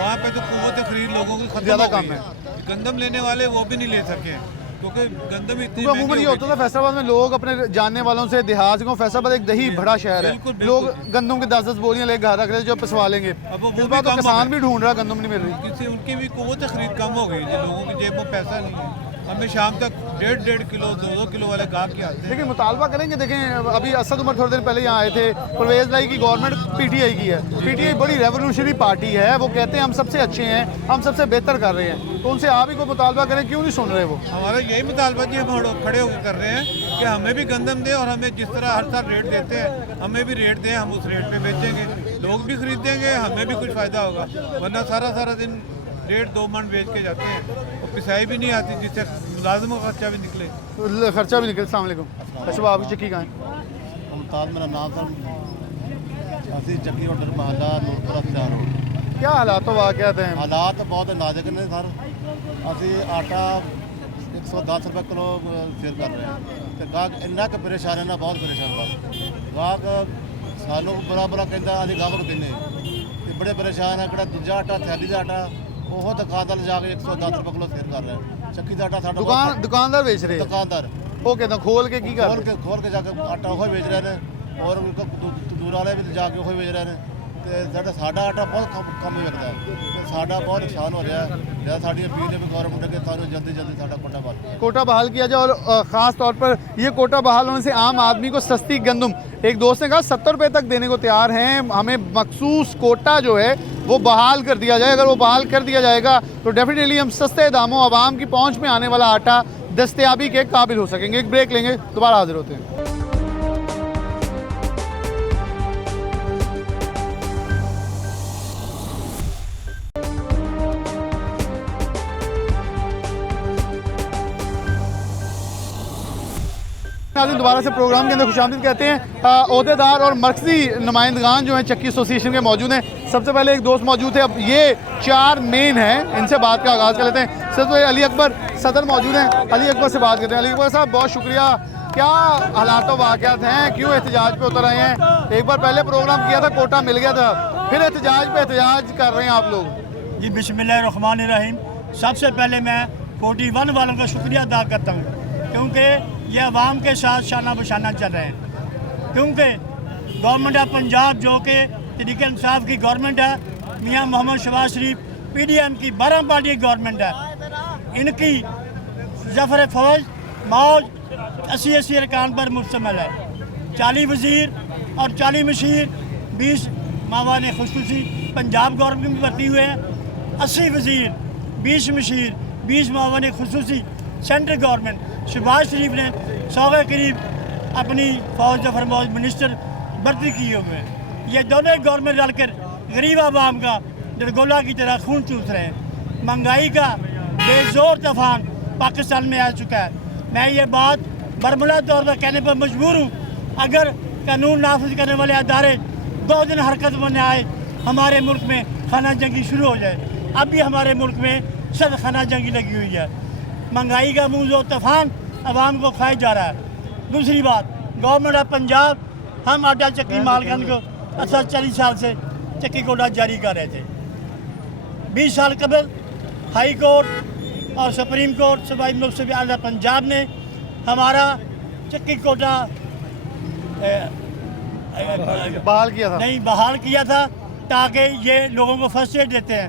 वहाँ पे तो कुव्वत खरीद लोगों की खत्म ज़्यादा हो कम गई है। गंदम लेने वाले वो भी नहीं ले सके क्योंकि गंदम इतनी क्योंकि अमूमन ये होता था फैसलाबाद में लोग अपने जानने वालों से देहात से, फैसलाबाद एक दही बड़ा शहर है, बिल्कुल, बिल्कुल। लोग गंदम के 10-10 बोरियां लेके घर रख रहे जो पिसवा लेंगे। अब वो इस भी बार तो कम हो किसान गए। भी ढूंढ रहा, गंदम नहीं मिल रही। किसी उनकी भी कुव्वत खरीद कम हो गई, लोगों की जेब में पैसा नहीं है। हमें शाम तक 1.5 किलो 2 किलो वाले गाहक के आते हैं। लेकिन मुतालबा करेंगे। देखें अभी असद उमर थोड़े दिन पहले यहाँ आए थे, परवेज लाई की गवर्नमेंट पीटीआई की है। पीटीआई बड़ी रेवोल्यूशनरी पार्टी है, वो कहते हैं हम सबसे अच्छे हैं, हम सबसे बेहतर कर रहे हैं, तो उनसे आप ही को मुतालबा करें, क्यों नहीं सुन रहे वो? हमारा यही मुतालबा जी, हम खड़े होकर कर रहे हैं कि हमें भी गंदम दें और हमें जिस तरह हर साल रेट देते हैं हमें भी रेट दें, हम उस रेट पे बेचेंगे, लोग भी खरीदेंगे, हमें भी कुछ फ़ायदा होगा। वरना सारा दिन 1.5-2 मन बेच के जाते हैं और पिसाई भी नहीं आती, जिससे मुलाजिम का खर्चा भी निकले, खर्चा भी निकले। अस्सलाम वालेकुम। अच्छा, आपकी चक्की कहाँ है? मुमताज़ मेरा नाम सर, असी चक्की होटल महला नूरपुरा अख्तियार रोड। क्या हालात हो वाकयात हैं? हालात बहुत नाजुक ने सर। असी आटा 110 रुपये किलो सेल कर रहे हैं, तो गाहक इन्ना क परेशान है ना, बहुत परेशान बस। गाहक सानू बड़ा कहता अभी गाहक देने ते बड़े परेशान है। कि दूजा आटा थैली का आटा वो दुकानदार जाके 110 रुपये किलो सेल कर रहे हैं। चक्की का आटा साडा दुकानदार बेच रहे हैं। दुकानदार वो कहते हैं खोल के की कर खोल के जाके आटा वो बेच रहे हैं और दूर वाले भी जाके वो बेच रहे हैं। तो साडा आटा बहुत कम विकता है, तो साडा बहुत नुकसान हो रहा है। साड़ी अपील है भी गौरमेंट के सारे जल्दी साडा कोटा बहाल किया जाए और ख़ास तौर पर ये कोटा बहाल होने से आम आदमी को सस्ती गंदम, एक दोस्त ने कहा 70 रुपये तक देने को तैयार हैं। हमें मखसूस कोटा जो है वो बहाल कर दिया जाए। अगर वो बहाल कर दिया जाएगा तो डेफिनेटली हम सस्ते दामों आवाम की पहुँच में आने वाला आटा दस्तयाबी के काबिल हो सकेंगे। एक ब्रेक लेंगे, दोबारा हाजिर होते हैं। दोबारा से प्रोग्राम के अंदर खुशामदीद कहते हैं। ओहदेदार और मरकजी नुमाइंदगान जो हैं चक्की एसोसिएशन के मौजूद हैं। सबसे पहले एक दोस्त मौजूद है, अब ये 4 मेन हैं, इनसे बात का आगाज़ कर लेते हैं। सबसे पहले अली अकबर सदर मौजूद हैं, अली अकबर से बात करते हैं। अली अकबर साहब बहुत शुक्रिया। क्या हालात वाक़यात हैं, क्यों एहतजाज पे उतर आए हैं? एक बार पहले प्रोग्राम किया था, कोटा मिल गया था, फिर एहतजाज पे एहतजाज कर रहे हैं आप लोग? जी बिस्मिल्लाहिर्रहमानिर्रहीम। सबसे पहले मैं 41 वालों का शुक्रिया अदा करता हूँ, क्योंकि ये अवाम के साथ शाना बशाना चल रहे हैं। क्योंकि गवर्नमेंट ऑफ पंजाब जो कि तहरीक इंसाफ की गवर्नमेंट है, मियां मोहम्मद शहबाज शरीफ PDM की 12 पार्टी गवर्नमेंट है, इनकी जफर फौज मौज 80 अरकान पर मुश्तमिल है। 40 वज़ीर और 40 मशीर 20 मावान खुसूसी पंजाब गवर्नमेंट में भर्ती हुए हैं, 80 वज़ीर, 20 मशीर, 20 मावान खुसूसी सेंट्रल गवर्नमेंट। शहबाज शरीफ ने 100 के करीब अपनी फौज और फरमौज मिनिस्टर भर्ती किए हुए हैं। ये दोनों गवर्नमेंट डालकर गरीब आवाम का डरगोला की तरह खून चूस रहे हैं। महंगाई का बेजोर तूफान पाकिस्तान में आ चुका है। मैं ये बात बरमला तौर पर कहने पर मजबूर हूँ, अगर कानून नाफिज करने वाले अदारे 2 दिन हरकत में न आए, हमारे मुल्क में खाना जंगी शुरू हो जाए। अब भी हमारे मुल्क में सद खाना जंगी लगी हुई है। महंगाई का मुँह तूफान आवाम को खाया जा रहा है। दूसरी बात, गवर्नमेंट ऑफ पंजाब, हम आटा चक्की मालकान को 40 साल से चक्की कोटा जारी कर रहे थे। 20 साल कबल हाई कोर्ट और सुप्रीम कोर्ट सूबाई मुल्क से आला पंजाब ने हमारा चक्की कोटा बहाल किया था, नहीं बहाल किया था, ताकि ये लोगों को फर्स्ट एड देते हैं।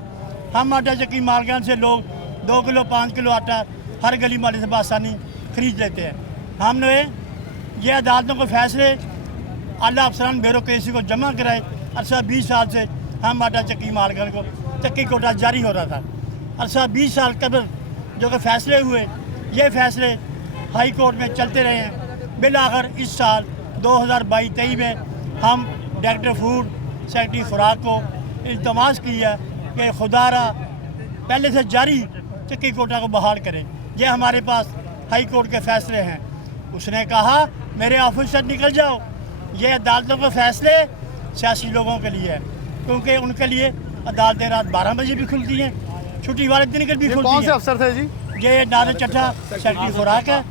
हम आटा चक्की मालकान से लोग 2 किलो 5 किलो आटा हर गली वाले से आसानी खरीद लेते हैं। हमने ये अदालतों के फैसले आला अफसरान ब्यूरोक्रेसी को जमा कराए। अरसा 20 साल से हम आटा चक्की मालकान को चक्की कोटा जारी हो रहा था। अरसा 20 साल कबल जो कि फ़ैसले हुए, ये फ़ैसले हाई कोर्ट में चलते रहे हैं। बिलाखिर इस साल 2022-23 में हम डायरेक्टर फूड सेक्रेटरी खुराक को इल्तमास किया कि खुदारा पहले से जारी चक्की कोटा को बहाल करें। ये हमारे पास हाई कोर्ट के फ़ैसले हैं। उसने कहा मेरे ऑफिस से निकल जाओ, ये अदालतों के फ़ैसले सियासी लोगों के लिए है, क्योंकि उनके लिए अदालतें रात 12 बजे भी खुलती हैं, छुट्टी वाले दिन भी खुलती हैं। कौन से अफसर थे जी? ये नारे चट्टा सेक्रेटरी खुराक है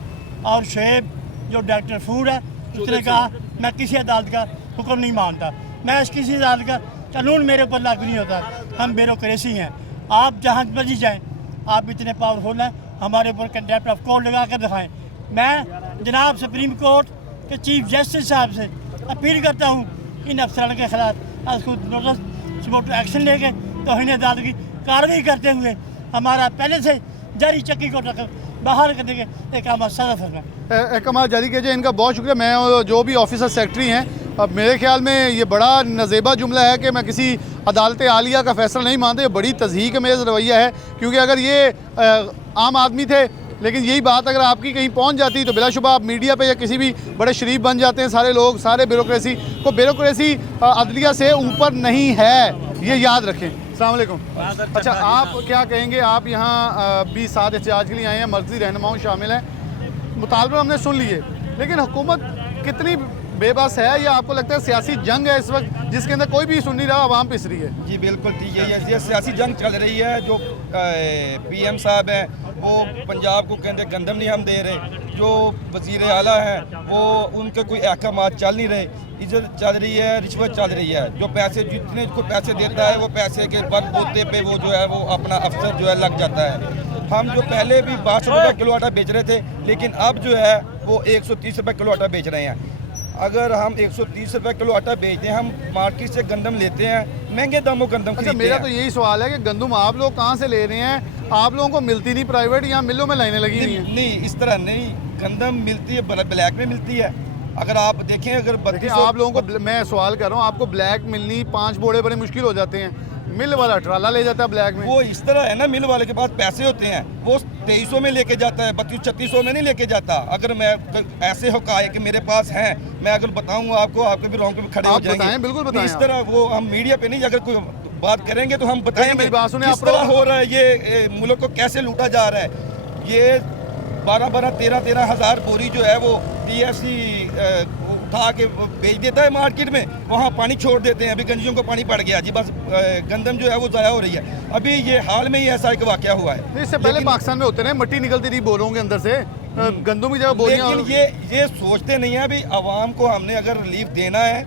और शुएब जो डायरेक्टर फूड है। उसने कहा मैं किसी अदालत का हुक्म नहीं मानता, मैं किसी अदालत का कानून मेरे ऊपर लागू नहीं होता। हम ब्यूरोक्रेसी हैं, आप जहाँ मर्जी जाएँ, आप इतने पावरफुल हैं, हमारे ऊपर कंटेम्प्ट ऑफ कोर्ट लगा कर दिखाएँ। मैं जनाब सुप्रीम कोर्ट के चीफ जस्टिस साहब से अपील करता हूँ, इन अफसरान के खिलाफ खुद नोटिस सुबह एक्शन लेके तौहीन अदालत की कार्रवाई करते हुए हमारा पहले से जारी चक्की कोटा को बहाल करने के एक आम सदफ है। कमाल जारी कीजिए। इनका बहुत शुक्रिया। मैं जो भी ऑफिसर सेक्रेटरी हैं, अब मेरे ख्याल में ये बड़ा नज़ेबा जुमला है कि मैं किसी अदालत आलिया का फ़ैसला नहीं मानता। ये बड़ी तज़हीक मेज़ रवैया है, क्योंकि अगर ये आम आदमी थे, लेकिन यही बात अगर आपकी कहीं पहुंच जाती तो बिलाशुबा आप मीडिया पे या किसी भी बड़े शरीफ बन जाते हैं। सारे लोग, सारे ब्यूरोक्रेसी को, ब्यूरोक्रेसी अदलिया से ऊपर नहीं है, ये याद रखें। अस्सलाम वालेकुम। अच्छा, आप क्या कहेंगे? आप यहाँ 20 साल एहतजाज के लिए आए हैं, मर्जी रहनुमाओं शामिल हैं, मुतालबे हमने सुन लिए, लेकिन हुकूमत कितनी बेबस है, या आपको लगता है सियासी जंग है इस वक्त जिसके अंदर कोई भी सुन नहीं रहा, आवाम पिस रही है? जी बिल्कुल ठीक है, ये सियासी जंग चल रही है। जो PM साहब हैं वो पंजाब को कहते गंदम नहीं हम दे रहे, जो वज़ीर आला हैं वो उनके कोई अहकामात चल नहीं रहे, इज्जत चल रही है, रिश्वत चल रही है। जो पैसे जितने को पैसे देता है वो पैसे के बल बोते पे वो जो है वो अपना अफसर जो है लग जाता है। हम जो पहले भी 12 रुपये किलो आटा बेच रहे थे, लेकिन अब जो है वो 130 रुपये किलो आटा बेच रहे हैं। अगर हम 130 रुपये किलो आटा बेचते हैं, हम मार्केट से गंदम लेते हैं, महंगे दामों गंदम खरीदते हैं। मेरा तो यही सवाल है कि गंदम आप लोग कहाँ से ले रहे हैं? आप लोगों को मिलती नहीं प्राइवेट, यहाँ मिलों में लाइनें लगी हुई हैं? नहीं, इस तरह नहीं, गंदम मिलती है, ब्लैक में मिलती है। अगर आप देखें, अगर 3200 आप लोगों को, मैं सवाल कर रहा हूँ, आपको ब्लैक मिलनी 5 बोरे बड़े मुश्किल हो जाते हैं, मिल वाला ट्राला ले जाता है ब्लैक में। वो इस तरह है ना, मिल वाले के पास पैसे होते हैं, वो 2300 में लेके जाता है, 3200-3600 में नहीं लेके जाता। अगर मैं ऐसे होकाए कि मेरे पास हैं, मैं अगर बताऊंगा आपको, आपके भी रोंग पे खड़े हो जाएंगे। बताएं, बिल्कुल बताएं। इस तरह वो हम मीडिया पे नहीं, अगर कोई बात करेंगे तो हम बताएंगे मेरी बात सुने। किस तरह हो रहा है, ये मुल्क को कैसे लूटा जा रहा है। ये 12-13 हज़ार बोरी जो है वो PFC उठा के बेच देता है मार्केट में, वहाँ पानी छोड़ देते हैं। अभी गंजियों को पानी पड़ गया जी, बस गंदम जो है वो ज़ाया हो रही है। अभी ये हाल में ही ऐसा एक वाक़या हुआ है। इससे पहले पाकिस्तान में होते रहे, मिट्टी निकलती थी बोरों के अंदर से, गंदम की जगह बोरियां। लेकिन ये सोचते नहीं है। अभी आवाम को हमने अगर रिलीफ देना है,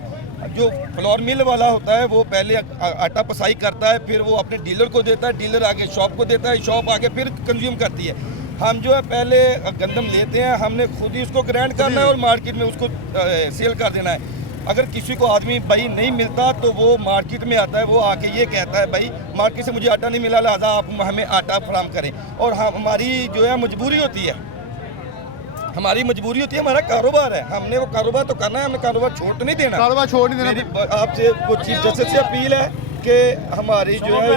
जो फ्लोर मिल वाला होता है वो पहले आटा पसाई करता है, फिर वो अपने डीलर को देता है, डीलर आगे शॉप को देता है, शॉप आगे फिर कंज्यूम करती है। हम जो है पहले गंदम लेते हैं, हमने खुद ही उसको ग्राइंड करना है और मार्केट में उसको सेल कर देना है। अगर किसी को आदमी भाई नहीं मिलता तो वो मार्केट में आता है, वो आके ये कहता है भाई मार्केट से मुझे आटा नहीं मिला, लिहाजा आप हमें आटा फराहम करें, और हमारी जो है मजबूरी होती है हमारी मजबूरी होती है, हमारा कारोबार है, हमने वो कारोबार तो करना है, हमें कारोबार छोड़ तो नहीं देना। कारोबार छोड़ नहीं देना। मेरी आपसे वो चीफ जस्टिस से अपील है कि हमारी जो है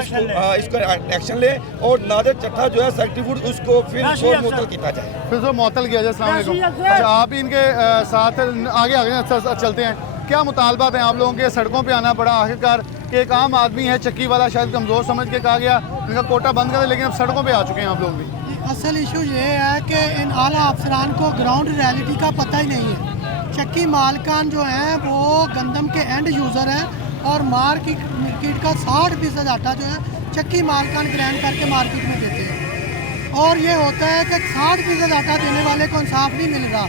इसको एक्शन ले और नादिर चट्ठा जो है सेक्रेटरी फूड उसको फिर मुअत्तल किया जाए, फिर तो मुअत्तल किया जाए। अस्सलाम वालेकुम। अच्छा, आप ही इनके साथ आगे आगे चलते हैं। क्या मुतालबात हैं आप लोगों के? सड़कों पे आना पड़ा आखिरकार कि एक आम आदमी है, चक्की वाला शायद कमज़ोर समझ के कहा गया इनका कोटा बंद कर दे, लेकिन अब सड़कों पे आ चुके हैं आप लोग भी। असल इशू ये है कि इन आला अफसरान को ग्राउंड रियलिटी का पता ही नहीं है। चक्की मालकान जो हैं वो गंदम के एंड यूज़र हैं और मार्केट का 60% आटा जो है चक्की मालकान ग्रैंड करके मार्केट में देते हैं। और ये होता है कि 60% आटा देने वाले को इंसाफ नहीं मिल रहा।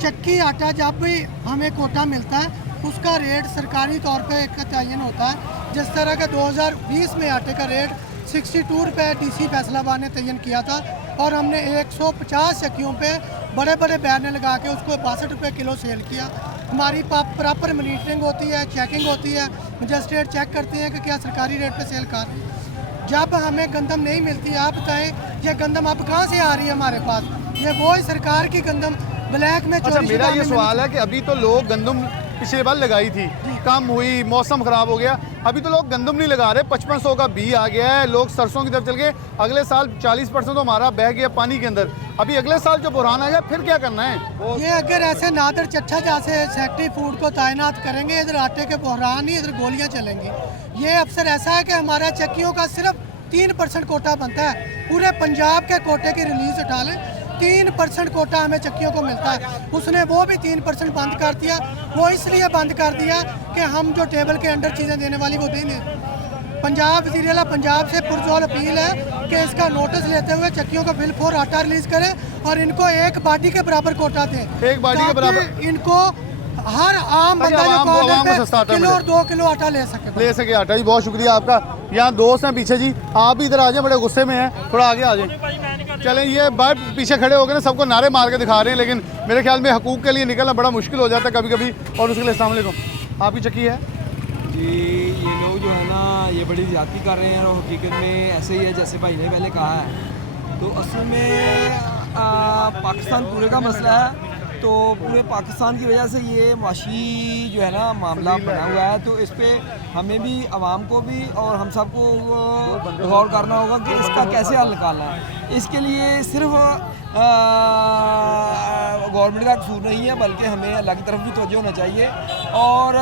चक्की आटा जब भी हमें कोटा मिलता है उसका रेट सरकारी तौर पे एक तयन होता है। जिस तरह का 2020 में आटे का रेट 62 रुपये DC फैसलाबाद ने तयन किया था और हमने 150 चक्कियों पे बड़े बड़े बैनर लगा के उसको 62 रुपये किलो सेल किया। हमारी प्रॉपर मॉनिटरिंग होती है, चेकिंग होती है, मजिस्ट्रेट चेक करते हैं कि क्या सरकारी रेट पे सेल कर रहे हैं। जब हमें गंदम नहीं मिलती, आप बताएं ये गंदम अब कहाँ से आ रही है हमारे पास? ये वो ही सरकार की गंदम ब्लैक में। अच्छा, मेरा ये सवाल है कि अभी तो लोग गंदम पिछले बार लगाई थी, कम हुई, मौसम ख़राब हो गया, अभी तो लोग गंदम नहीं लगा रहे। 5500 का बी आ गया है, लोग सरसों की तरफ चल गए। अगले साल 40% तो हमारा बह गया पानी के अंदर। अभी अगले साल जो बुरहान आएगा फिर क्या करना है? ये अगर ऐसे नादर चट्ठा जैसे सेक्रेटरी फूड को तैनात करेंगे, इधर आटे के बुरहान ही, इधर गोलियाँ चलेंगी। ये अफसर ऐसा है कि हमारा चक्कियों का सिर्फ 3% कोटा बनता है। पूरे पंजाब के कोटे की रिलीज उठा लें, 3% कोटा हमें चक्कियों को मिलता है। उसने वो भी 3% बंद कर दिया। वो इसलिए बंद कर दिया कि हम जो टेबल के अंडर चीज़ें देने वाली वो देंगे। पंजाब वज़ीर आला पंजाब से पुरजोर अपील है कि इसका नोटिस लेते हुए चक्कियों का बिल फोर आटा रिलीज़ करें और इनको एक बाटी के बराबर कोटा दें। एक बाटी के बराबर इनको हर आम बंदा जो किलो और 2 किलो आटा ले सके आटा। जी बहुत शुक्रिया आपका। यहाँ दोस्त हैं पीछे जी, आप भी इधर आ जाए, बड़े गुस्से में हैं, थोड़ा आगे आ जाए। चलें, ये बार पीछे खड़े हो गए ना, सबको नारे मार के दिखा रहे हैं, लेकिन मेरे ख्याल में हकूक़ के लिए निकलना बड़ा मुश्किल हो जाता है कभी कभी। और उसके लिए अस्सलाम वालेकुम। आपकी चक्की है जी? ये लोग जो है ना ये बड़ी ज़्यादती कर रहे हैं और हकीकत में ऐसे ही है जैसे भाई ने पहले कहा है। तो असल में पाकिस्तान पूरे का मसला है, तो पूरे पाकिस्तान की वजह से ये माशी जो है ना मामला बना हुआ है। तो इस पर हमें भी, आवाम को भी और हम सबको गौर करना होगा कि इसका कैसे हल निकालना है। इसके लिए सिर्फ गवर्नमेंट का कसूर नहीं है, बल्कि हमें अल्लाह की तरफ भी तवज्जो होना चाहिए और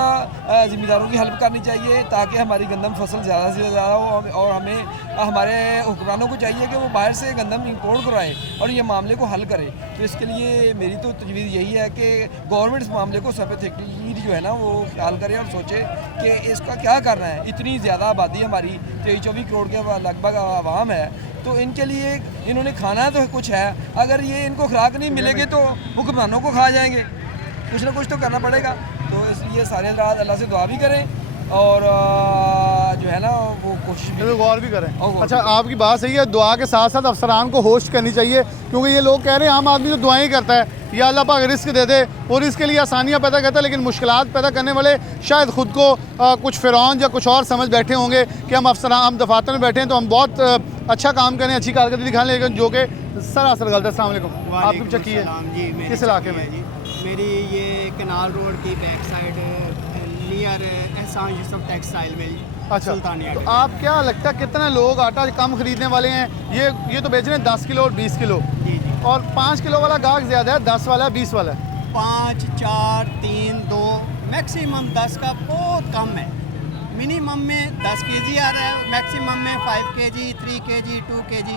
ज़िम्मेदारों की हेल्प करनी चाहिए ताकि हमारी गंदम फसल ज़्यादा से ज़्यादा हो। और हमें हमारे हुक्मरानों को चाहिए कि वो बाहर से गंदम इंपोर्ट कराएं और ये मामले को हल करें। तो इसके लिए मेरी तो तजवीज़ यही है कि गवर्नमेंट इस मामले को सफेद जो है ना वो ख्याल करे और सोचे कि इसका क्या करना है। इतनी ज़्यादा आबादी हमारी 23-24 करोड़ के लगभग आवाम है, तो इनके लिए इन्होंने खाना तो कुछ है, अगर ये इनको खुराक नहीं मिलेगी तो हुक्मरानों को खा जाएंगे। कुछ ना कुछ तो करना पड़ेगा। तो इसलिए सारे रात अल्लाह से दुआ भी करें और जो है ना वो कोशिश भी गौर भी करें। अच्छा, आपकी बात सही है, दुआ के साथ साथ अफसरान को होस्ट करनी चाहिए, क्योंकि ये लोग कह रहे हैं आम आदमी तो दुआएं ही करता है, या अल्लाह पाक रिस्क दे दे और इसके लिए आसानियाँ पैदा करता है, लेकिन मुश्किलात पैदा करने वाले शायद ख़ुद को कुछ फ़िरौन या कुछ और समझ बैठे होंगे कि हम अफसरान, हम दफातर में बैठे हैं तो हम बहुत अच्छा काम करें, अच्छी कारकर्दगी दिखाएं, लेकिन जो कि सरासर गलत है। अस्सलाम वालेकुम। आपकी चक्की है किस इलाके में? मेरी ये कनाल रोड की बैक साइड नियर एहसान यूसुफ टेक्सटाइल में। अच्छा, तो आप क्या लगता है कितने लोग आटा कम खरीदने वाले हैं? ये तो बेच रहे हैं 10 किलो और 20 किलो, और 5 किलो वाला गाहक ज़्यादा है, 10 वाला, 20 वाला है। 5, 4, 3, 2, मैक्सिमम 10 का बहुत कम है। मिनिमम में 10 kg आ रहा है, मैक्सिमम में 5 kg, 3 kg, 2 kg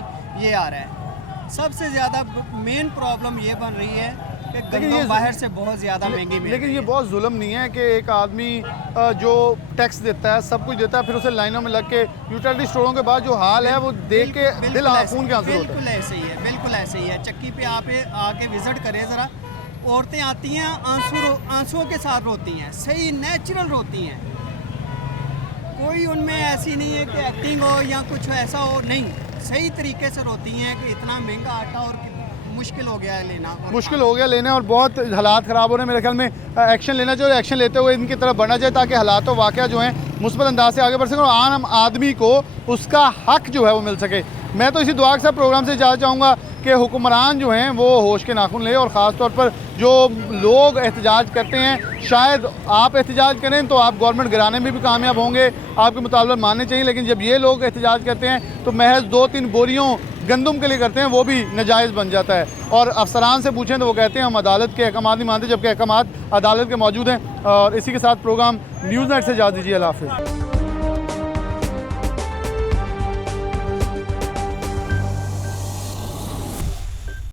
ये आ रहा है। सबसे ज़्यादा मेन प्रॉब्लम ये बन रही है कि गंदम बाहर से बहुत ज़्यादा महंगी मिल। लेकिन ये बहुत जुल्म नहीं है कि एक आदमी जो टैक्स देता है, सब कुछ देता है, फिर उसे लाइनों में लग के यूटिलिटी स्टोरों के बाद जो हाल है वो देख के दिल खून के आंसू होता है। बिल्कुल ऐसे ही है, बिल्कुल ऐसे ही है। चक्की पे आप आके विज़िट करें ज़रा, औरतें आती हैं आंसुओं के साथ रोती हैं, सही नेचुरल रोती हैं। कोई उनमें ऐसी नहीं है कि एक्टिंग हो या कुछ ऐसा हो, नहीं, सही तरीके से रोती हैं कि इतना महंगा आटा और मुश्किल हो गया है लेना, मुश्किल हो गया लेना और बहुत हालात ख़राब हो रहे हैं। मेरे ख्याल में एक्शन लेना चाहिए, एक्शन लेते हुए इनकी तरफ बढ़ना चाहिए ताकि हालात वाक़या जो हैं मुस्बत अंदाज से आगे बढ़ सकें और आम आदमी को उसका हक जो है वो मिल सके। मैं तो इसी दुआ के साथ प्रोग्राम से इजाज़त चाहूँगा। कि हुक्मरान जो हैं वो होश के नाखून लें और ख़ास तौर पर जो लोग एहतजाज करते हैं, शायद आप एहतजाज करें तो आप गवर्नमेंट गिराने में भी कामयाब होंगे, आपके मुतालबात मानने चाहिए, लेकिन जब ये लोग एहतजाज करते हैं तो महज 2-3 बोरियों गंदम के लिए करते हैं, वो भी नाजायज़ बन जाता है। और अफसरान से पूछें तो वो कहते हैं हम अदालत के अहकाम नहीं मानते, जबकि अहकाम अदालत के मौजूद हैं। और इसी के साथ प्रोग्राम न्यूज़ नेट से इजाज़त दीजिए। अल्लाह हाफ़िज़।